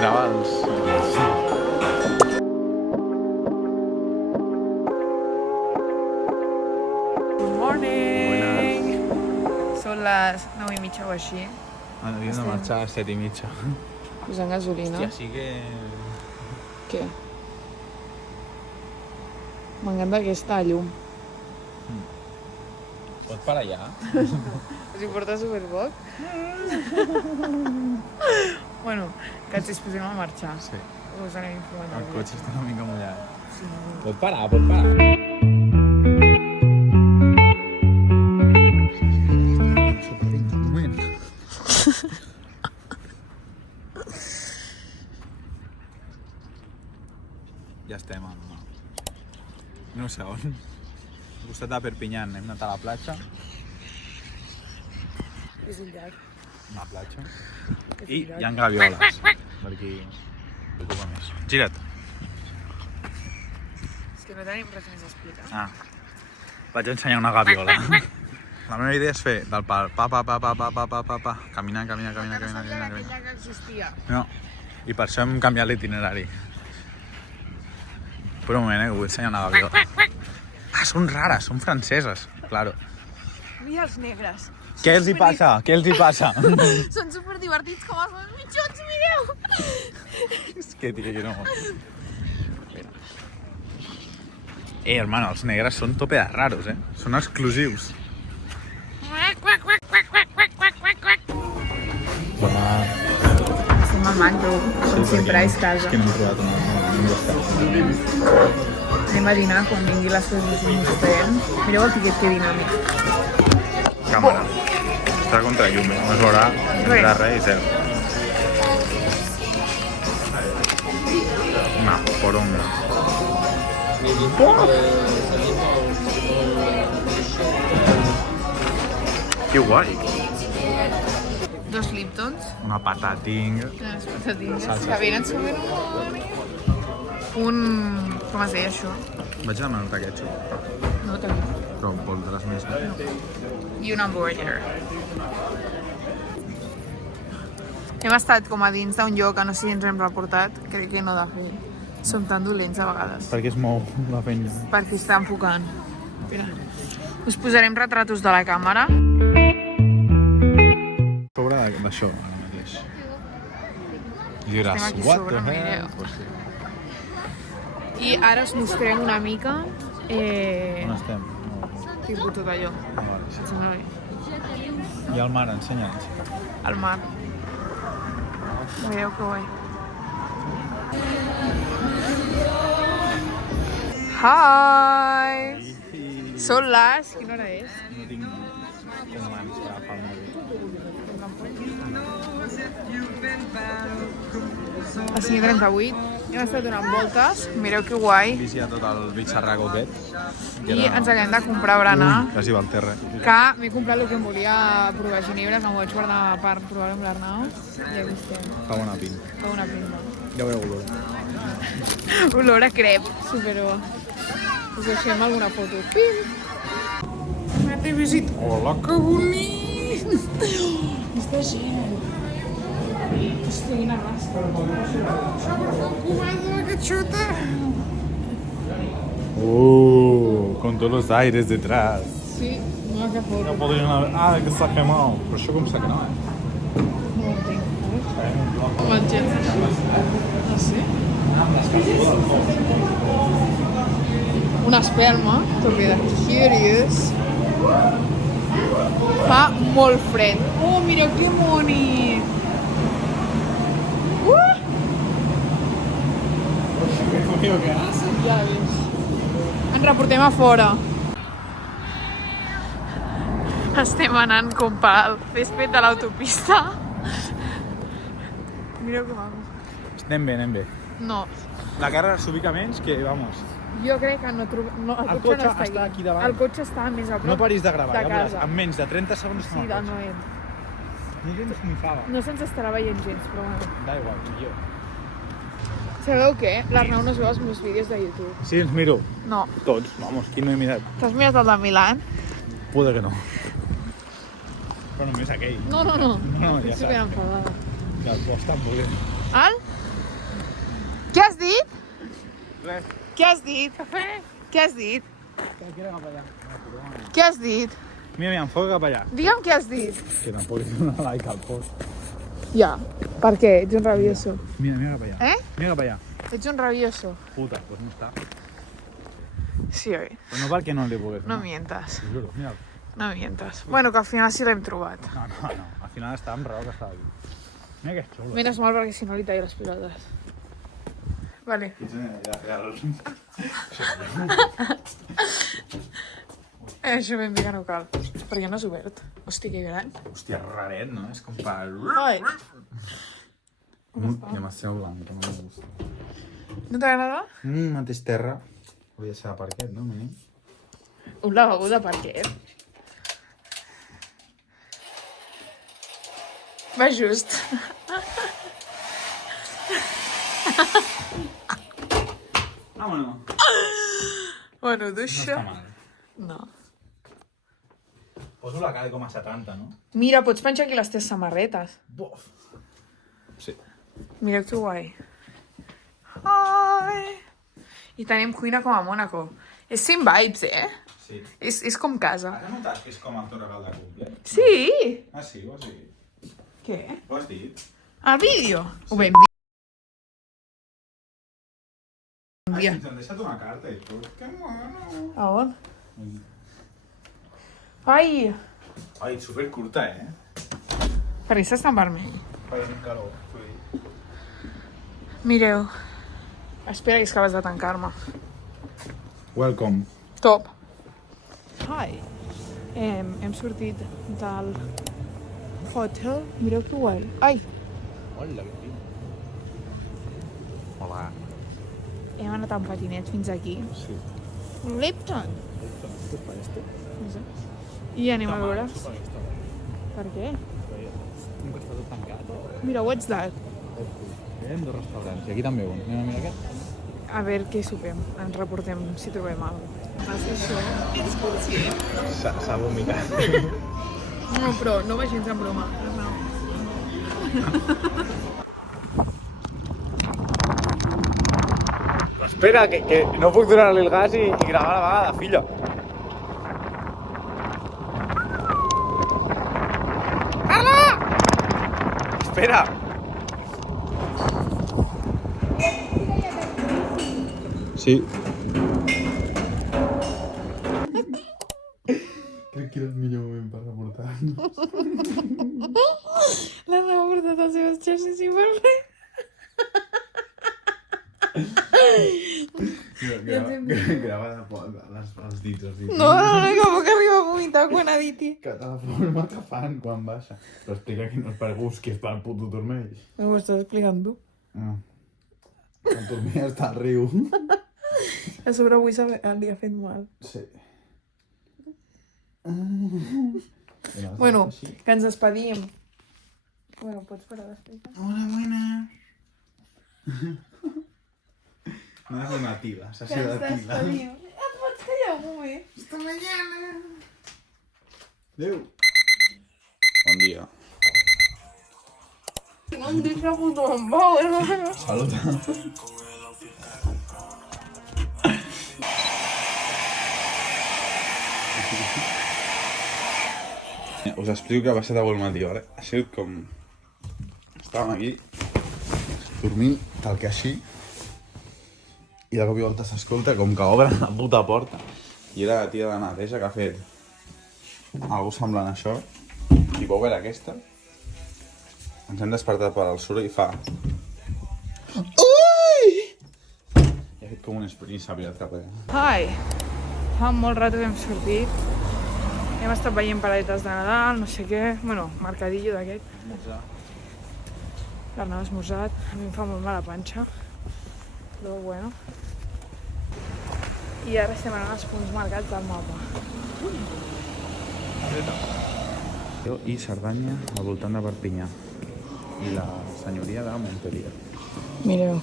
grava els... Good morning! Són les 9:30 o així. Havíem de marxar a les 7:30. Posant gasolina. Hòstia, sí que... Què? M'encanta aquesta llum. Pots parar allà? Us importa superpoc? Bueno, que ens disposem a marxar. Sí. Us anem informant. El cotxe està una mica mullat. Sí. Pot parar, pot parar. Un moment. Ja estem, no sé on. Al costat de Perpinyà, hem anat a la platja. És un llac. Una platja. I hi ha gavioles. Per aquí... preocupa més. Gira't. És que no tenim res més a explicar. Ah. Vaig ensenyar una gaviola. La meva idea és fer del pa, caminar. Que no sabia que aquell llac existia. No. I per això hem canviat l'itinerari. Per un moment, que vull ensenyar una gaviola. Ah, són rares, són franceses, claro. Mira els negres. Què els hi passa? Què els hi passa? Són superdivertits com els meus mitjons, mireu! És que, tio, jo no... hermano, els negres són tope de raros, Són exclusius. Bona... Estem al Macdo, com sempre és casa. És que no hem trobat un descans. Anem a dinar quan vingui les coses i ens traiem. Mireu el tiquet que dinàmic. Càmera. Està contra llum, no es veurà entre res i zero. Una poronga. Que guai. 2 Liptons. Una patating. Unes patatines Salsa. que venen super un... com es deia això? Vaig demanar un ketchup, No, també. però voldràs més. I un hamburger. Hem estat com a dins d'un lloc que no sé si ens hem reportat, crec que no de fet. Som tan dolents a vegades. Perquè es mou la penya. Perquè està enfocant. Espera. Us posarem retratos de la càmera. Sobre d'això, ara mateix. I diràs, Estem aquí what sobre, the mireu. hell? Pues sí. I ara us mostrem una mica On estem? tipus tot allò. Vale, sí. Sembla bé. I el mar, ensenya'ns. El mar. Mireu que guai. Hi! Són les... Quina hora és? No tinc com mans per agafar el mòbil. A 5:38. Hem estat donant voltes. Mireu que guai. Hem vist ja tot el bitxarraco aquest. I ens acabem de comprar berenar. Quasi va al terra. Que m'he comprat el que em volia provar ginebres, m'ho vaig guardar per provar-ho amb l'Arnau. I aquí estem. Fa bona pinta. Fa una pinta. Ja veureu olor. Olor a crep, superbo. Us deixem alguna foto. Pim! M'he visit. Hola, que bonic! Està gent. Estoy en arrastre. Que chuta. Con todos los aires detrás. Sí, no que foto. No podríem haver... Ah, que s'ha quemat. Però això com s'ha quemat? No ho entenc. Com el gent. Ah, sí? Una espelma, tope de curious. Fa molt fred. Oh, mira que bonic! Ja la veus. Ens reportem a fora. Estem anant com pel césped de l'autopista. Mireu com maco. Anem bé, anem bé. No, La carrera s'ubica menys que, vamos... jo crec que no trobem... No, el cotxe no està aquí davant. El cotxe està més a prop No paris de gravar, de ja veuràs. casa. En menys de 30 segons Sí, de Noem. Ni gens ni fava. No se'ns estarà veient gens, però bueno. Da igual, millor. Sabeu què? L'Arnau no es veu els meus vídeos de YouTube. Sí, ens miro. No. Tots, vamos, qui no he mirat? T'has mirat el de Milan? Puede que no. Però només aquell. No. No, ja Estic ben saps. enfadada. Que el costa molt bé. El? Què has dit? Res. Què has dit? Què has dit? Que quiere cap allà. Què has dit? Mira, enfoca cap allà. Digue'm què has dit. Que tampoc és una like al post. Ja. Per què? Ets un rabioso. Mira cap allà. Mira cap allà. Ets un rabioso. Puta, pues no està. Sí, oi? Però no perquè no li pogués. No mientas. T'ho juro, mira. No mientas. Bueno, que al final sí l'hem trobat. No. Al final estava amb raó que estava aquí. Mira que és xulo. Menos mal perquè si no li tallo les pilotes. Vale. Això ben bé que no cal. Perquè no és obert. Hòstia, que gran. Hòstia, raret, no? És com per... Ai. Demasiado blanco, no me gusta. No t'agrada? Mateix terra. Hauria de ser de parquet, no? Mínim. Un lavabo de parquet. Va just. Vámonos. Bueno, No dutxa. està mal. No. Poso la cara com a 70, no? Mira, pots penjar aquí les teves samarretes. Bof. Sí. Mireu que guai. Ai. I tenim cuina com a Mònaco. És same vibes, Sí. És com casa. Has notat que és com el teu regal de cumple? Sí! Ah, sí? Ho has dit? Què? Ho has dit? Al vídeo? Ho vam dir. Un dia. Ens han deixat una carta i tot. Que mono. A on? Ai! Ai, supercurta, Per què estàs tan vermell? Per un calor. Mireu. Espera, que és que acabes de tancar-me. Welcome. Top. Hi. Hem sortit del hotel. Mireu que guai. Ai! Hola, que tio. Hola. Hem anat amb patinet fins aquí. Sí. Lipton. ¿Qué es para esto? No sé. I anem a veure. Para esto. Per què? Nunca està tot tancat. Mira, what's that? Hi ha dos restaurants. I aquí també un. Mira aquest. A veure què sopem. Ens reportem si trobem alguna cosa. Fas això, ets conscient. S'ha vomitat. No, però no vagins en broma. No. Espera, que no puc donar-li el gas i gravar a la vegada, filla. Carla! Espera! Sí. Crec que era el millor moment per reportar-nos. L'han reportat els seus xerxes i per res. Grava els dits, els dits. No, que puc arribar a vomitar quan ha dit-hi. Que de la forma que fan quan baixa. Però explica que no és per gust, que és per puto turmell. M'ho estàs explicant tu. El turmell està al riu. A sobre avui li ha fet mal. Sí. Bueno, que ens despedim. Bueno, pots parar d'explicar? Hola, buena. No és una tila, s'ha Que sido ens tila. despedim. Et pots callar un moment? Hasta mañana. Adéu. Bon dia. No em deixa puto en pau, Salut. Us explico què ha passat avui al matí, vale? Ha sigut com... Estàvem aquí, dormint, tal que així, i de cop i volta s'escolta com que obren la puta porta, i era la tia de la neteja que ha fet algú semblant a això, i va obert aquesta, ens hem despertat per al soroll i fa... Ui! I ha fet com un sprint i s'ha pirat cap allà. Ai, fa molt rato que hem sortit. Hem estat veient paradetes de Nadal, no sé què. Bueno, mercadillo d'aquest. L'Arnau ha esmorzat. A mi em fa molt mal la panxa. Però bueno. I ara estem anant als punts marcats del mapa. I Cerdanya al voltant de Perpinyà. I la senyoria de Montpellier. Mireu,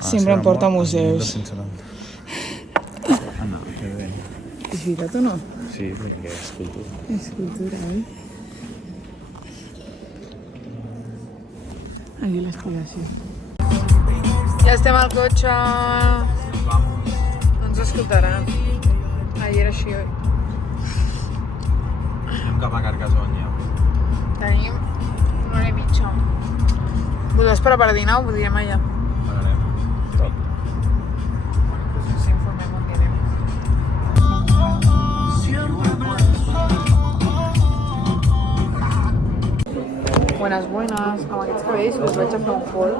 sempre em porta a museus. Ah, no, que bé. És veritat o no? Sí, perquè és cultura. És cultura, oi? Aquí l'explicació. Ja estem al cotxe. No ens escoltarà. Ahir era així, oi? Anem cap a Carcassonne, ja. Tenim una hora i mitja. Voldràs parar per dinar o ho diem allà? Pagarem. Top. Doncs ens informem on direm. Buenas, buenas. Amb aquests cabells us vaig a fer un haul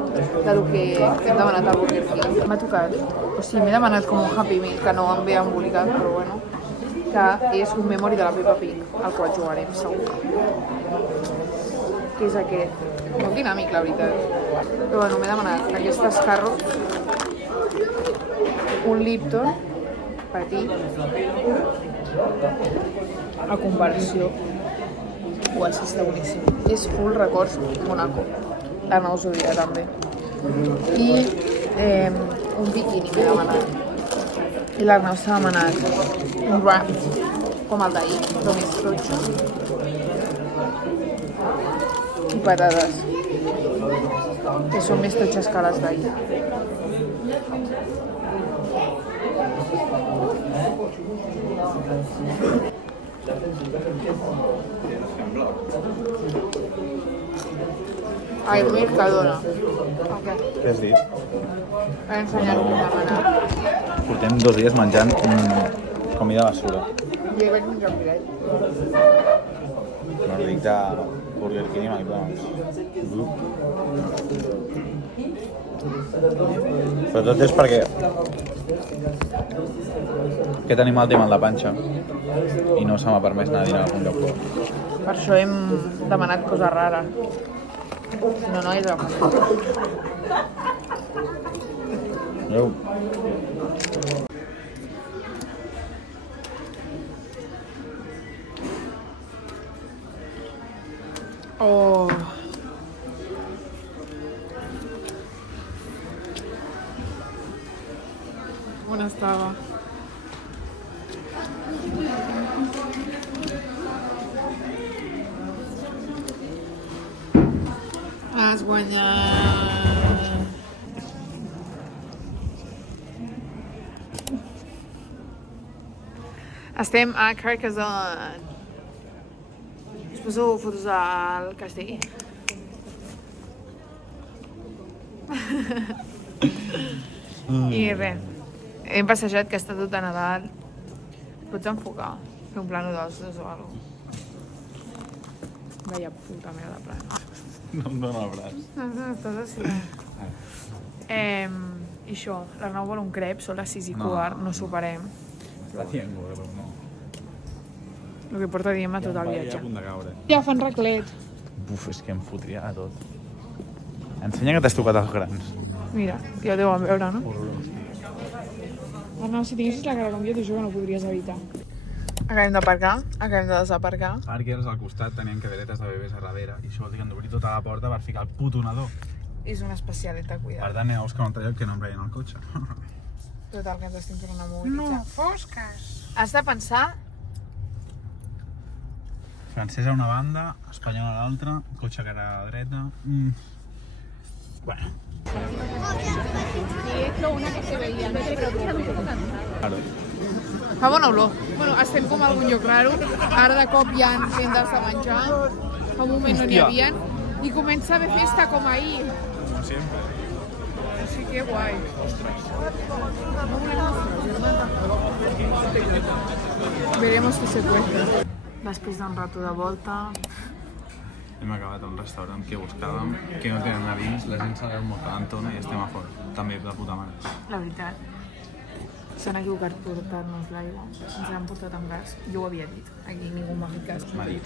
del que hem demanat a Burger King. M'ha tocat, o sigui, m'he demanat com un Happy Meal, que no em ve embolicat, però bueno, que és un memory de la Peppa Pig, al qual jugarem segur. Que és aquest. Molt dinàmic, la veritat. Però bueno, m'he demanat aquest escarro, un Lipton petit, a comparació. Uau, sí, està boníssim. És full records Monaco. L'Arnau s'ho dirà també. I un biquini m'he demanat. I l'Arnau s'ha demanat un wrap, com el d'ahir, però més totxo. I patates, que són més totxes que les d'ahir. Ai, Mercadona. Okay. Què has dit? He ensenyat un demanat. Portem 2 dies menjant comida basura. Jo hi vaig menjar un biret. No dic de Burger King i McDonald's. Però tot és perquè... que tenim el tema de la panxa i no se m'ha permès anar a dinar a algun lloc. Per això hem demanat coses rares. No, no, és el Adéu. Oh. On estava? Has guanyat. Estem a Carcassonne. Us poso fotos al castell. I res, hem passejat, que està tot de Nadal. Pots enfocar? Fer un plano d'ossos o alguna cosa. Vaya puta merda de plano. No em dóna el braç. Estàs així. I això, l'Arnau vol un crep, són les 6:15, no superem. La llengua, però no. El que porta dient-me tot el Ja viatge. a punt de caure. Ja fan raclet. Buf, és que em fotria de tot. Ensenya que t'has tocat els grans. Mira, ja ho deuen veure, no? Arnau, si tinguessis la cara com jo, t'ho juro que no ho podries evitar. Acabem d'aparcar, acabem de desaparcar. Parkers al costat tenien cadeiretes de bebès a darrere i això vol dir que han d'obrir tota la porta per ficar el puto nadó. És una especialitat, Per cuidado. tant, aneu a buscar un altre lloc que no em veien al cotxe. Total, que ens estem tornant a mobilitzar. No fosques. Has de pensar... Francès a una banda, espanyol a l'altra, cotxe cara a dreta... Bueno. Claro. Fa bona olor. Bueno, estem com a algun lloc raro. Ara de cop hi ha tendes de menjar. Fa un moment no n'hi havia. I comença a haver festa com ahir. Como siempre. Així que guai. Veremos què se cuece. Després d'un rato de volta... Hem acabat a un restaurant que buscàvem, que no tenen a dins, la gent s'ha molt calentona i estem a fora. També de puta mare. La veritat. S'han equivocat portant-nos l'aigua. Ens han portat amb gas. Jo ho havia dit. Aquí ningú m'ha fet cas. M'ha dit.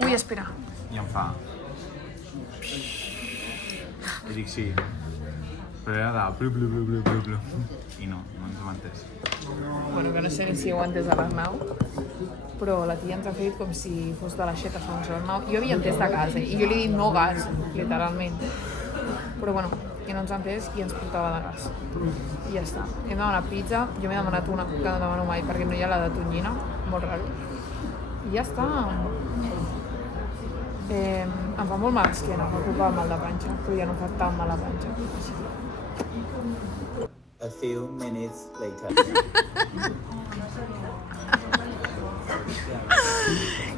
Ui, espera. I em fa... I dic sí. Però era de blu blu blu blu blu blu. I no ens ho ha entès. Bueno, que no sé si ho ha entès a l'Arnau, però la tia ens ha fet com si fos de l'aixeta segons l'Arnau. Jo havia entès de gas, i jo li he dit no gas, literalment. Però bueno, que no ens ha entès i ens portava de gas. I ja està. Hem demanat pizza, jo m'he demanat una que no demano mai perquè no hi ha la de tonyina, molt raro. I ja està. Em fa molt mal l'esquena, em fa mal de panxa, però ja no fa tan mal la panxa. A few minutes later.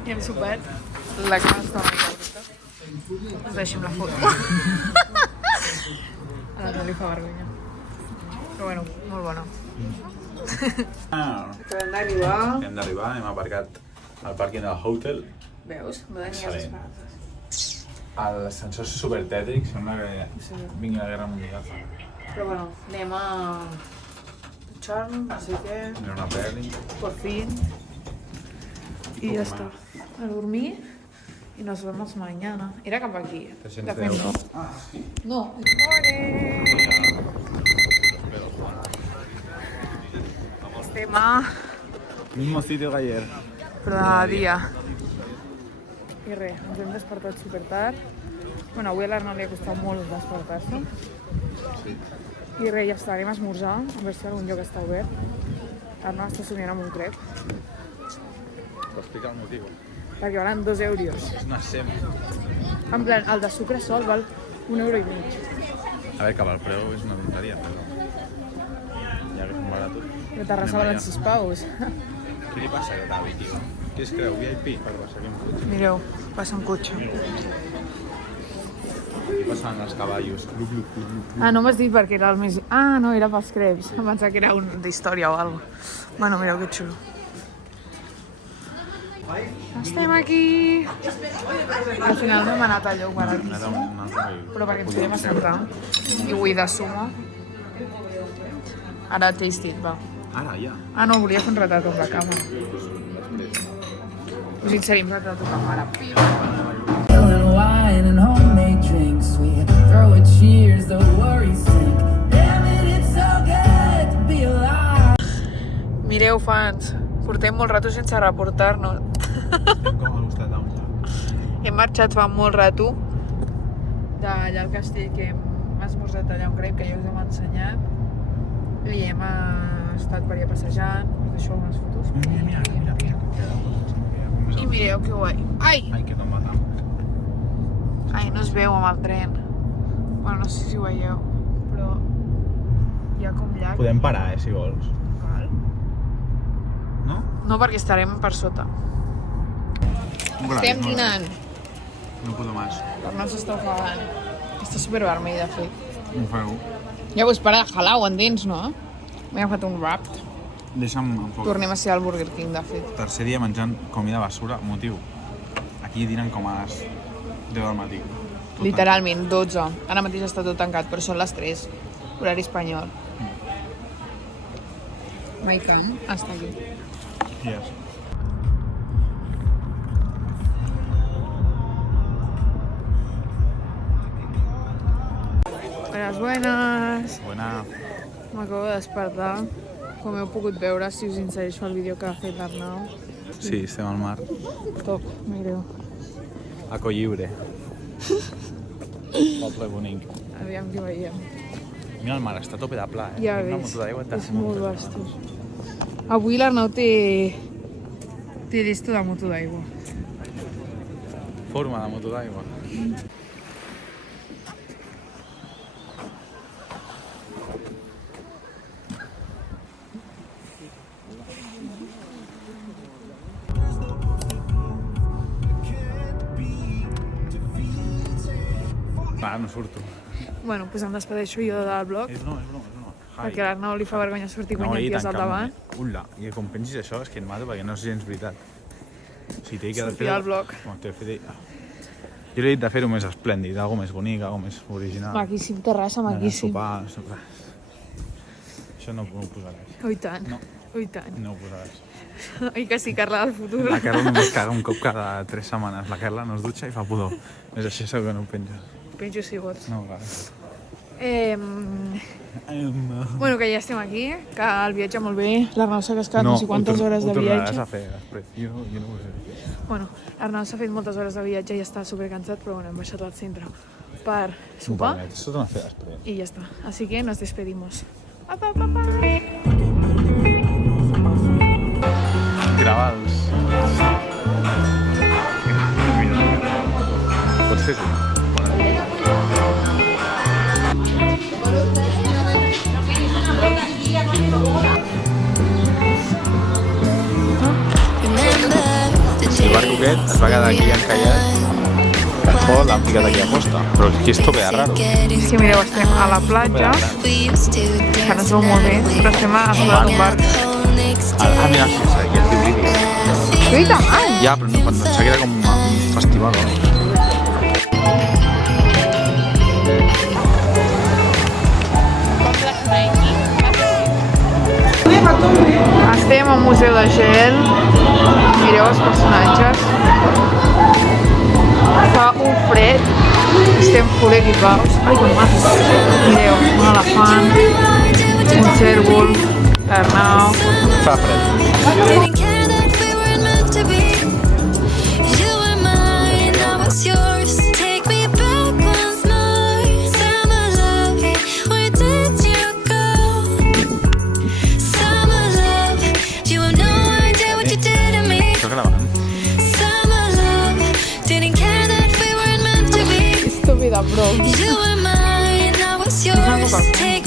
I hem sopat. La cara està una mica bruta. Us deixem la foto. A la no li fa vergonya. Però bueno, molt bona. Acabem d'arribar. Hem d'arribar, hem aparcat al pàrquing del hotel. Veus? No tenies Excel·lent. esperances. L'ascensor és supertètric, sembla que vingui la Guerra Mundial. Però bueno, anem a dutxar-nos, no sé què, Era una pel·li. por fin. I ja està. A dormir y nos vemos mañana. Era cap aquí. De fet, no. No. Good morning! Estem a... Mismo sitio que ayer. però de dia. I res, ens hem despertat supertard. Bueno, avui a l'Arnau li ha costat molt despertar-se. Sí. I res, ja està, anem a esmorzar, a veure si algun lloc està obert. L'Arnau està somiant amb un crep, T'explica el motiu. perquè valen 2 euros. És una sem. En plan, el de sucre sol val 1,5 €. A veure, que el preu és una tonteria, però... Ja que és un barat. Però Terrassa valen 6 paus. Què li passa a aquest avi, tio? Què es creu? VIP? Per passar aquí un cotxe. Mireu, passa un cotxe. Aquí passen els cavallos. Cluc, cluc, cluc, cluc. Ah, no m'has dit perquè era el més... Ah, no, era pels creps. Em pensava que era un d'història o alguna cosa. Bueno, mireu que xulo. Estem aquí! Al final no hem anat al lloc baratíssim, però perquè ens podem assentar. I avui de sumo. Ara taste it, va. Ara, ja. Ah, no, volia fer un retrat amb la càmera. Us inserim retrat amb la càmera. And wine and homemade drinks, we throw a cheers, the worries sink. Damn it, it's so good to be alive. Mireu, fans, portem molt rato sense reportar-nos. Estem com a l'Hostal d'Ample. Hem marxat fa molt rato d'allà al castell que hem esmorzat allà on crec que ja us hem ensenyat i hem estat per allà passejant, us deixo algunes fotos. Mira. I mireu que guai. Ai! Ai, que no em matam. Ai, no es veu amb el tren. Bueno, no sé si ho veieu, però hi ha com llac. Podem parar, si vols. Cal. No? No, perquè estarem per sota. Estem dinant. No puedo más. L'Arnau s'està ofegant. Està supervermell, de fet. M'ofego. Ja ho és per halau, entens, no? M'he agafat un wrap. Deixa'm en foc. Tornem a ser al Burger King, de fet. Tercer dia menjant comida basura. Motiu. Aquí dinen com a les 10 del matí. Tot Literalment, 12. Ara mateix està tot tancat, però són les 3. Horari espanyol. My friend està aquí. tancat. Yes. Buenas. Buena. M'acabo de despertar. Com heu pogut veure, si us insereixo el vídeo que ha fet l'Arnau. Sí, estem al mar. Top, mireu. A Colliure. Poble bonic. Aviam què veiem. Mira el mar, està a tope de pla, eh? Ja Una ves, moto d'aigua és molt bastós. Avui l'Arnau té d'esto de moto d'aigua. Forma de moto d'aigua. Va, no surto. Bueno, doncs em despedeixo jo del vlog, És broma. perquè a l'Arnau li fa vergonya sortir quan hi ha i ties tant al davant. Ula, i com pensis això és que et mato perquè no és gens veritat. Si t'he quedat Sortir al vlog. Jo li he dit de fer-ho més esplèndid, algo més bonic, algo més original. Maquíssim, Terrassa, maquíssim. Sopar. Això no ho posaràs. Oh, i tant. No. Oh, i tant. No ho posaràs. I que sí, Carla del futur. La Carla només caga un cop cada 3 setmanes. La Carla no es dutxa i fa pudor. És així, segur que no ho penges. Penjo si vols. No, clar. Bueno, que ja estem aquí, que el viatge molt bé. L'Arnau s'ha cascat no sé quantes hores de viatge. Ho tornaràs a fer després. Jo no ho sé. Bueno, l'Arnau s'ha fet moltes hores de viatge i ja està supercansat, però bueno, hem baixat al centre per sopar Això t'ho han fet després. y ya está. Así que nos despedimos. Apa, apa, apa. Grava els... Pots Sí, sí. El barco aquest es va quedar aquí encallat. Cajó l'han ficat aquí a posta. Però aquí és tope de raro. És que mireu, estem a la platja, que no es veu molt bé, però estem a sobre d'un barc. Mira, sí, aquí es diu Lídia. Ui, tant! Ja, però no, pensava que era com un festival, no? Estem al Museu de Gel. Mireu els personatges. Fa un fred. Estem full equipados. Ai, que maco. Mireu, un elefant, un cérvol, l'Arnau. Fa fred. Didn't care that we weren't meant to be. You were mine, now it's yours. Take me back once more. Summer love, where did you go? Summer love, you have no idea what you did to me. Està gravant. Summer love, didn't care that we weren't meant to be. Estúpida, bro. You were mine, now it's yours. Take